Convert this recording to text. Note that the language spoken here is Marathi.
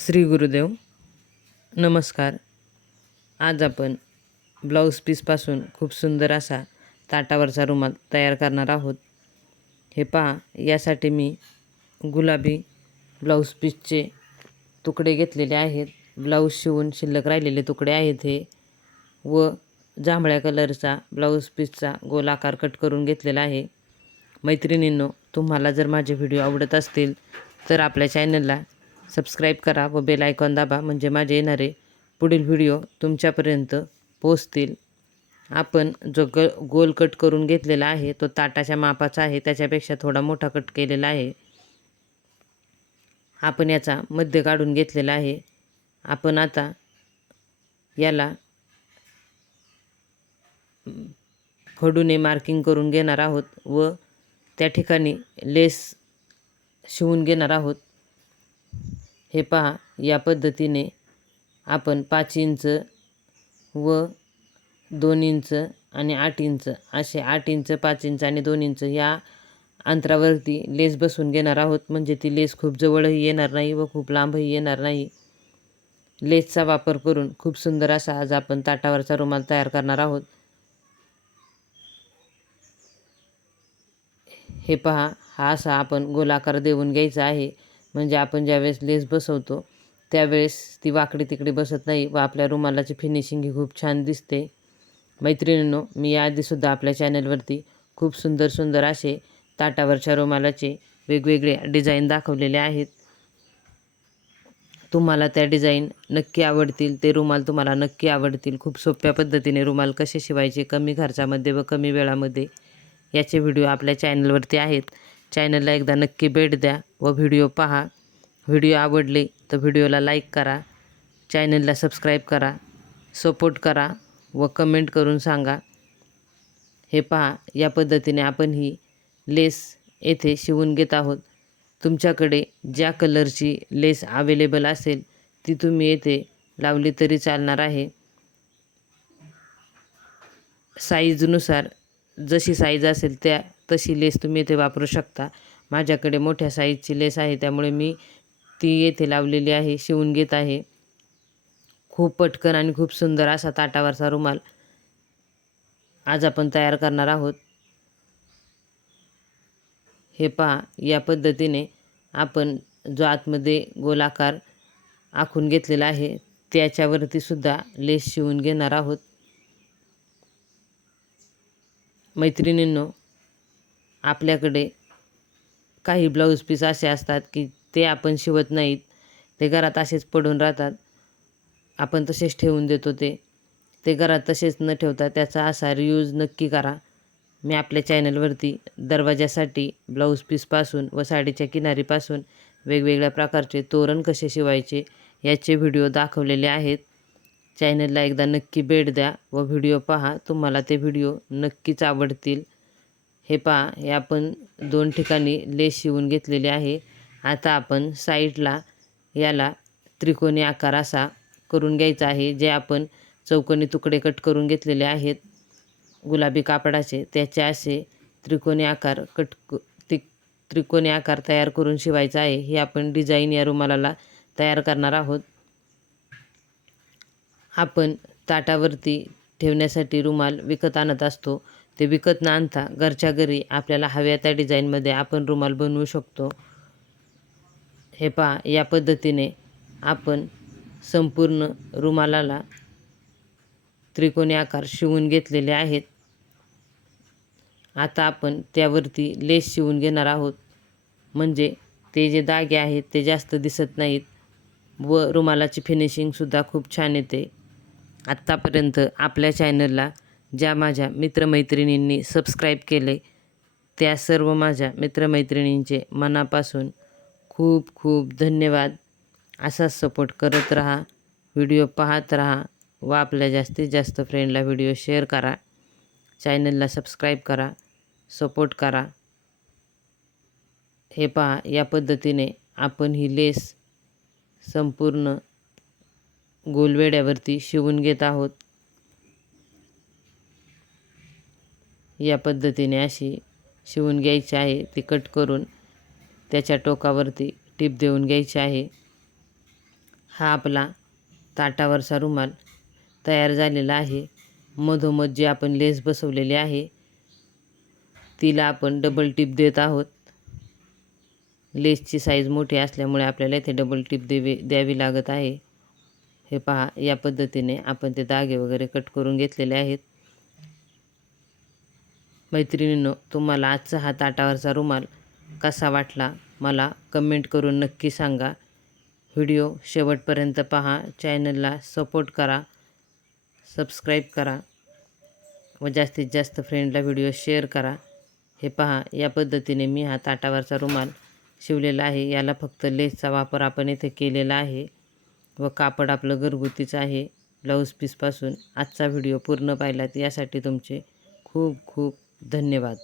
श्री गुरुदेव नमस्कार. आज आपण ब्लाऊज पीसपासून खूप सुंदर असा ताटावरचा रुमाल तयार करणार आहोत. हे पहा यासाठी मी गुलाबी ब्लाऊज पीसचे तुकडे घेतलेले आहेत. ब्लाऊज शिवून शिल्लक राहिलेले तुकडे आहेत हे. व जांभळ्या कलरचा ब्लाऊज पीसचा गोल आकार कट करून घेतलेला आहे. मैत्रिणींनो तुम्हाला जर माझे व्हिडिओ आवडत असतील तर आपल्या चॅनलला सबस्क्राईब करा व बेल आयकॉन दाबा म्हणजे माझे येणारे पुढील व्हिडिओ तुमच्यापर्यंत पोचतील आपण जो ग गोल कट करून घेतलेला आहे तो ताटाच्या मापाचा आहे त्याच्यापेक्षा थोडा मोठा कट केलेला आहे. आपण याचा मध्य काढून घेतलेला आहे. आपण आता याला खडूने मार्किंग करून घेणार आहोत व त्या ठिकाणी लेस शिवून घेणार आहोत. हे पहा या पद्धतीने आपण पाच इंच व दोन इंच आणि आठ इंच असे आठ इंच पाच इंच आणि दोन इंच या अंतरावरती लेस बसवून घेणार आहोत. म्हणजे ती लेस खूप जवळही येणार नाही व खूप लांबही येणार नाही. लेसचा वापर करून खूप सुंदर असा आज आपण ताटावरचा रुमाल तयार करणार आहोत. हे पहा हा असा आपण गोलाकार देऊन घ्यायचा आहे. म्हणजे आपण ज्यावेळेस लेस बसवतो त्यावेळेस ती वाकडी तिकडे बसत नाही व आपल्या रुमालाची फिनिशिंग ही खूप छान दिसते. मैत्रिणींनो मी याआधीसुद्धा आपल्या चॅनलवरती खूप सुंदर सुंदर असे ताटावरच्या रुमालाचे वेगवेगळे डिझाईन दाखवलेले आहेत. तुम्हाला त्या डिझाईन नक्की आवडतील ते रुमाल तुम्हाला नक्की आवडतील. खूप सोप्या पद्धतीने रुमाल कसे शिवायचे कमी खर्चामध्ये व कमी वेळामध्ये याचे व्हिडिओ आपल्या चॅनलवरती आहेत. चॅनलला एकदा नक्की भेट द्या व व्हिडिओ पहा. व्हिडिओ आवडले तर व्हिडिओला लाईक करा. चॅनलला सबस्क्राईब करा. सपोर्ट करा व कमेंट करून सांगा. हे पहा या पद्धतीने आपण ही लेस येथे शिवून घेत आहोत. तुमच्याकडे ज्या कलरची लेस अवेलेबल असेल ती तुम्ही येथे लावली तरी चालणार आहे. साईजनुसार जशी साईज असेल त्या तशी लेस तुम्ही इथे वापरू शकता. माझ्याकडे मोठ्या साईजची लेस आहे त्यामुळे मी ती येथे लावलेली आहे शिवून घेत आहे. खूप पटकन आणि खूप सुंदर असा ताटावरचा रुमाल आज आपण तयार करणार आहोत. हे पहा या पद्धतीने आपण जो आतमध्ये गोलाकार आखून घेतलेला आहे त्याच्यावरती सुद्धा लेस शिवून घेणार आहोत. मैत्रिणींनो आपल्याकडे काही ब्लाऊज पीस असे असतात की ते आपण शिवत नाहीत. ते घरात असेच पडून राहतात. आपण तसेच ठेवून देतो ते. ते घरात तसेच न ठेवता त्याचा असा रियूज नक्की करा. मी आपल्या चॅनलवरती दरवाजासाठी ब्लाऊज पीसपासून व साडीच्या किनारीपासून वेगवेगळ्या प्रकारचे तोरण कसे शिवायचे याचे व्हिडिओ दाखवलेले आहेत. चॅनलला एकदा नक्की भेट द्या व व्हिडिओ पहा. तुम्हाला ते व्हिडिओ नक्कीच आवडतील. हे पहा हे आपण दोन ठिकाणी लेस शिवून घेतलेले आहे. आता आपण साईडला याला त्रिकोणी आकार असा करून घ्यायचा आहे जे आपण चौकोनी तुकडे कट करून घेतलेले आहेत. गुलाबी कापडाचे त्याचे असे त्रिकोणी आकार कट ति त्रिकोणी आकार तयार करून शिवायचा आहे. हे आपण डिझाईन या रुमालाला तयार करणार आहोत. आपण ताटावरती ठेवण्यासाठी रुमाल विकत आणत असतो. ते विकत न आणता घरच्या घरी आपल्याला हव्या त्या डिझाईनमध्ये आपण रुमाल बनवू शकतो. हे पहा या पद्धतीने आपण संपूर्ण रुमालाला त्रिकोणी आकार शिवून घेतलेले आहेत. आता आपण त्यावरती लेस शिवून घेणार आहोत. म्हणजे ते जे दागे आहेत ते जास्त दिसत नाहीत व रुमालाची फिनिशिंगसुद्धा खूप छान येते. आत्तापर्यंत आपल्या चॅनलला ज्या माझ्या मित्रमैत्रिणींनी सबस्क्राईब केले त्या सर्व माझ्या मित्रमैत्रिणींचे मनापासून खूप खूप धन्यवाद. असाच सपोर्ट करत राहा व्हिडिओ पाहत राहा व आपल्या जास्तीत जास्त फ्रेंडला व्हिडिओ शेअर करा. चॅनलला सबस्क्राईब करा सपोर्ट करा. हे पहा या पद्धतीने आपण ही लेस संपूर्ण गोलवेड्यावरती शिवून घेत आहोत. या पद्धतीने अशी शिवून घ्यायची आहे. ती कट करून त्याच्या टोकावरती टीप देऊन घ्यायची आहे. हा आपला ताटावरचा रुमाल तयार झालेला आहे. मधोमध जी आपण लेस बसवलेली आहे तिला आपण डबल टीप देत आहोत. लेसची साईज मोठी असल्यामुळे आपल्याला इथे डबल टीप देवी द्यावी लागत आहे. हे पहा या पद्धतीने आपण ते धागे वगैरे कट करून घेतलेले आहेत. मैत्रिणींनो तुम्हाला आजचा हा ताटावरचा रुमाल कसा वाटला मला कमेंट करून नक्की सांगा. व्हिडिओ शेवटपर्यंत पहा चॅनलला सपोर्ट करा सबस्क्राईब करा व जास्तीत जास्त फ्रेंडला व्हिडिओ शेअर करा. हे पहा या पद्धतीने मी हा ताटावरचा रुमाल शिवलेला आहे. याला फक्त लेसचा वापर आपण इथे केलेला आहे व कापड आपलं घरगुतीचं आहे. ब्लाऊज पीसपासून आजचा व्हिडिओ पूर्ण पाहिलात यासाठी तुमचे खूप खूप धन्यवाद.